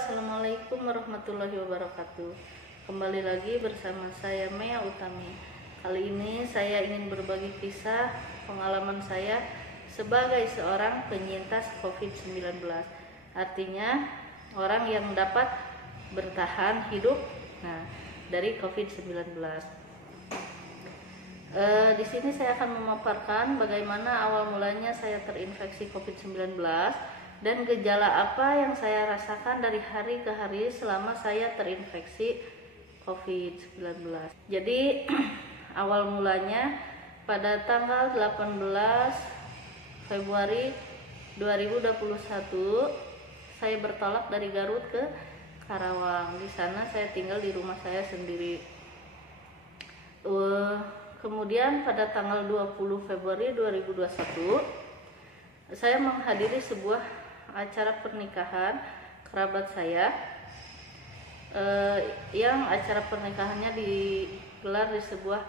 Assalamualaikum warahmatullahi wabarakatuh. Kembali lagi bersama saya Mea Utami. Kali ini saya ingin berbagi kisah pengalaman saya sebagai seorang penyintas COVID-19. Artinya orang yang dapat bertahan hidup dari COVID-19. Di sini saya akan memaparkan bagaimana awal mulanya saya terinfeksi COVID-19 dan gejala apa yang saya rasakan dari hari ke hari selama saya terinfeksi COVID-19. Jadi awal mulanya pada tanggal 18 Februari 2021 saya bertolak dari Garut ke Karawang. Di sana saya tinggal di rumah saya sendiri. Kemudian pada tanggal 20 Februari 2021 saya menghadiri sebuah acara pernikahan kerabat saya yang acara pernikahannya digelar di sebuah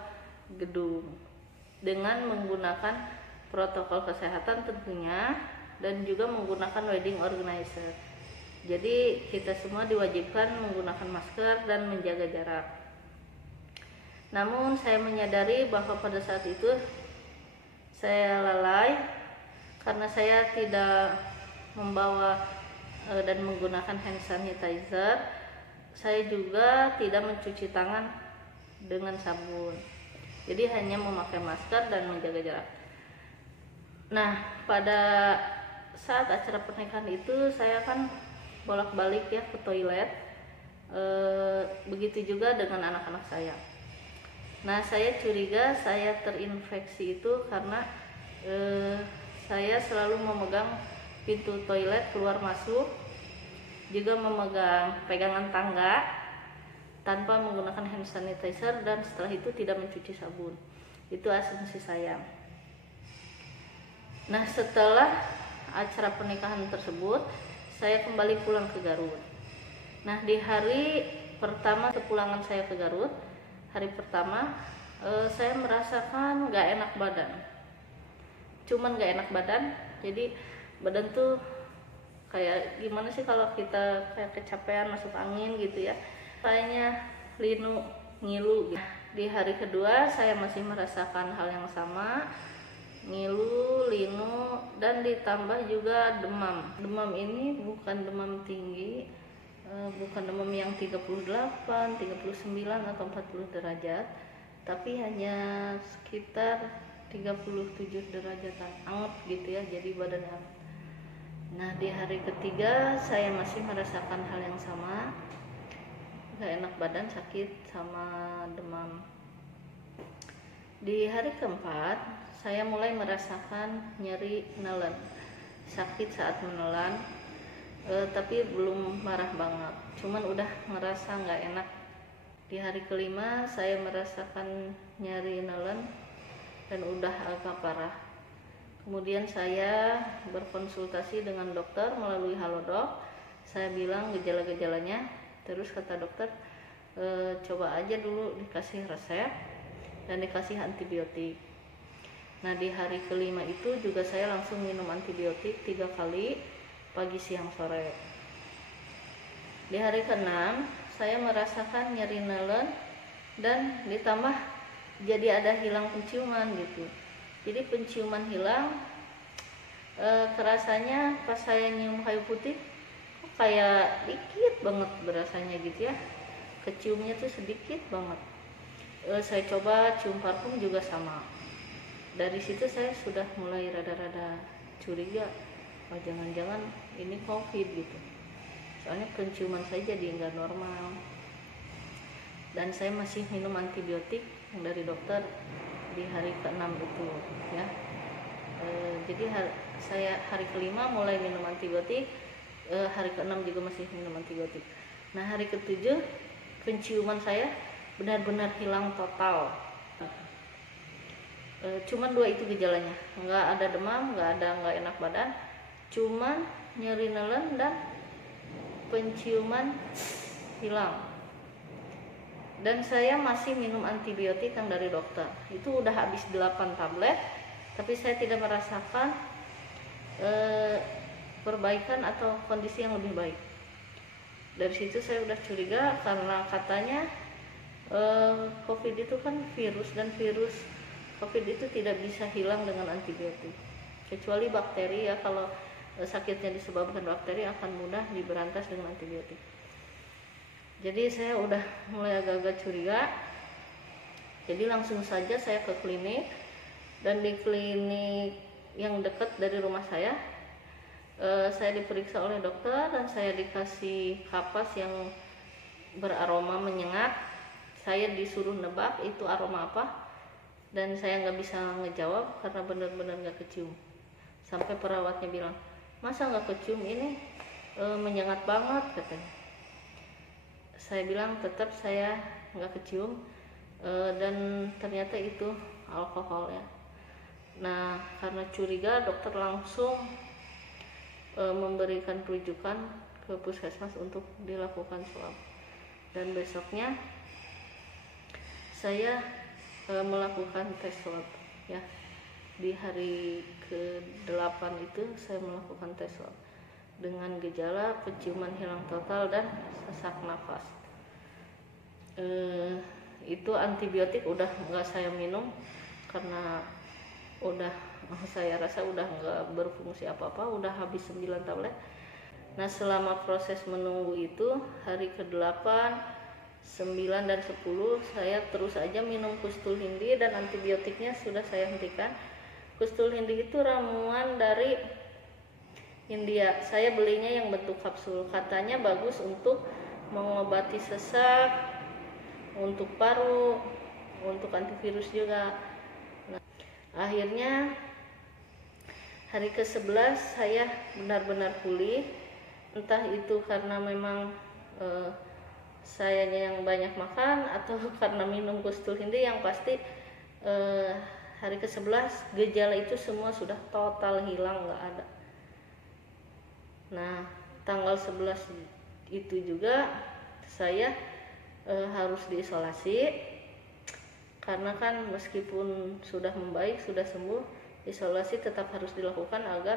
gedung dengan menggunakan protokol kesehatan tentunya, dan juga menggunakan wedding organizer. Jadi kita semua diwajibkan menggunakan masker dan menjaga jarak. Namun saya menyadari bahwa pada saat itu saya lalai karena saya tidak membawa dan menggunakan hand sanitizer. Saya juga tidak mencuci tangan dengan sabun, jadi hanya memakai masker dan menjaga jarak. Nah, pada saat acara pernikahan itu saya kan bolak-balik ya ke toilet, begitu juga dengan anak-anak saya. Nah, saya curiga saya terinfeksi itu karena saya selalu memegang pintu toilet keluar masuk, juga memegang pegangan tangga tanpa menggunakan hand sanitizer, dan setelah itu tidak mencuci sabun. Itu asumsi saya. Nah, setelah acara pernikahan tersebut saya kembali pulang ke Garut. Nah, di hari pertama kepulangan saya ke Garut, hari pertama saya merasakan gak enak badan. Cuman gak enak badan, jadi badan tuh kayak gimana sih kalau kita kayak kecapean masuk angin gitu ya, kayaknya linu ngilu gitu. Di hari kedua saya masih merasakan hal yang sama, ngilu, linu, dan ditambah juga demam. Demam ini bukan demam tinggi, bukan demam yang 38, 39 atau 40 derajat, tapi hanya sekitar 37 derajat anget gitu ya, jadi badan anget. Nah, di hari ketiga saya masih merasakan hal yang sama, gak enak badan, sakit sama demam. Di hari keempat saya mulai merasakan nyeri nelen, sakit saat menelan, tapi belum marah banget, cuman udah ngerasa gak enak. Di hari kelima saya merasakan nyeri nelen dan udah agak parah. Kemudian saya berkonsultasi dengan dokter melalui Halodoc. Saya bilang gejala-gejalanya, terus kata dokter coba aja dulu dikasih resep dan dikasih antibiotik. Nah, di hari kelima itu juga saya langsung minum antibiotik 3 kali, pagi, siang, sore. Di hari keenam saya merasakan nyeri nelen dan ditambah jadi ada hilang penciuman gitu. Jadi penciuman hilang, kerasanya pas saya nyium kayu putih kok kayak dikit banget berasanya gitu ya, keciumnya tuh sedikit banget. Saya coba cium parfum juga sama. Dari situ saya sudah mulai rada-rada curiga, oh jangan-jangan ini COVID gitu, soalnya penciuman saya jadi nggak normal. Dan saya masih minum antibiotik yang dari dokter di hari ke-6 itu ya. Jadi saya hari kelima mulai minum antibiotik, hari ke-6 juga masih minum antibiotik. Nah, hari ke-7 penciuman saya benar-benar hilang total. Cuman 2 itu gejalanya, nggak ada demam, nggak enak badan, cuman nyeri nelen dan penciuman hilang. Dan saya masih minum antibiotik yang dari dokter. Itu udah habis 8 tablet, tapi saya tidak merasakan perbaikan atau kondisi yang lebih baik. Dari situ saya udah curiga karena katanya COVID itu kan virus, dan virus COVID itu tidak bisa hilang dengan antibiotik, kecuali bakteri ya. Kalau sakitnya disebabkan bakteri akan mudah diberantas dengan antibiotik. Jadi saya udah mulai agak-agak curiga. Jadi langsung saja saya ke klinik, dan di klinik yang dekat dari rumah saya diperiksa oleh dokter dan saya dikasih kapas yang beraroma menyengat. Saya disuruh nebak itu aroma apa, dan saya nggak bisa ngejawab karena benar-benar nggak kecium. Sampai perawatnya bilang, masa nggak kecium, ini menyengat banget katanya. Saya bilang tetap saya nggak kecium, dan ternyata itu alkohol ya. Nah, karena curiga, dokter langsung memberikan rujukan ke puskesmas untuk dilakukan swab, dan besoknya saya melakukan tes swab ya. Di hari ke-8 itu saya melakukan tes swab dengan gejala penciuman hilang total dan sesak nafas. Itu antibiotik udah nggak saya minum karena udah saya rasa udah nggak berfungsi apa-apa, udah habis 9 tablet. Nah, selama proses menunggu itu hari ke-8, 9 dan 10 saya terus aja minum Kustul Hindi, dan antibiotiknya sudah saya hentikan. Kustul Hindi itu ramuan dari India. Saya belinya yang bentuk kapsul. Katanya bagus untuk mengobati sesak, untuk paru, untuk antivirus juga. Nah, akhirnya hari ke-11 saya benar-benar pulih. Entah itu karena memang sayanya yang banyak makan atau karena minum Kustul Hindi, yang pasti hari ke-11 gejala itu semua sudah total hilang, nggak ada. Nah, tanggal 11 itu juga saya harus diisolasi, karena kan meskipun sudah membaik, sudah sembuh, isolasi tetap harus dilakukan agar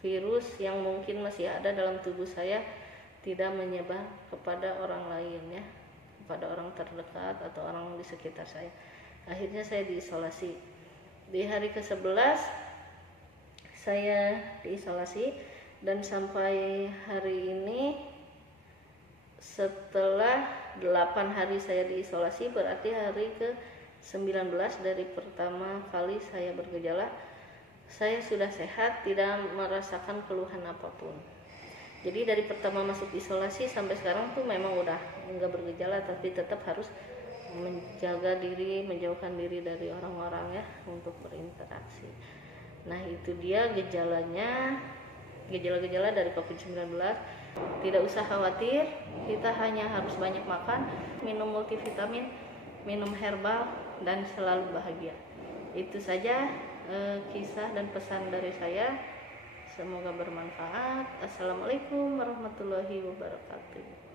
virus yang mungkin masih ada dalam tubuh saya tidak menyebar kepada orang lain ya, kepada orang terdekat atau orang di sekitar saya. Akhirnya saya diisolasi. Di hari ke-11 saya diisolasi, dan sampai hari ini setelah 8 hari saya diisolasi, berarti hari ke-19 dari pertama kali saya bergejala, saya sudah sehat, tidak merasakan keluhan apapun. Jadi dari pertama masuk isolasi sampai sekarang tuh memang udah nggak bergejala, tapi tetap harus menjaga diri, menjauhkan diri dari orang-orang ya, untuk berinteraksi. Nah, itu dia gejala-gejala dari COVID-19. Tidak usah khawatir, kita hanya harus banyak makan, minum multivitamin, minum herbal, dan selalu bahagia. Itu saja kisah dan pesan dari saya. Semoga bermanfaat. Assalamualaikum warahmatullahi wabarakatuh.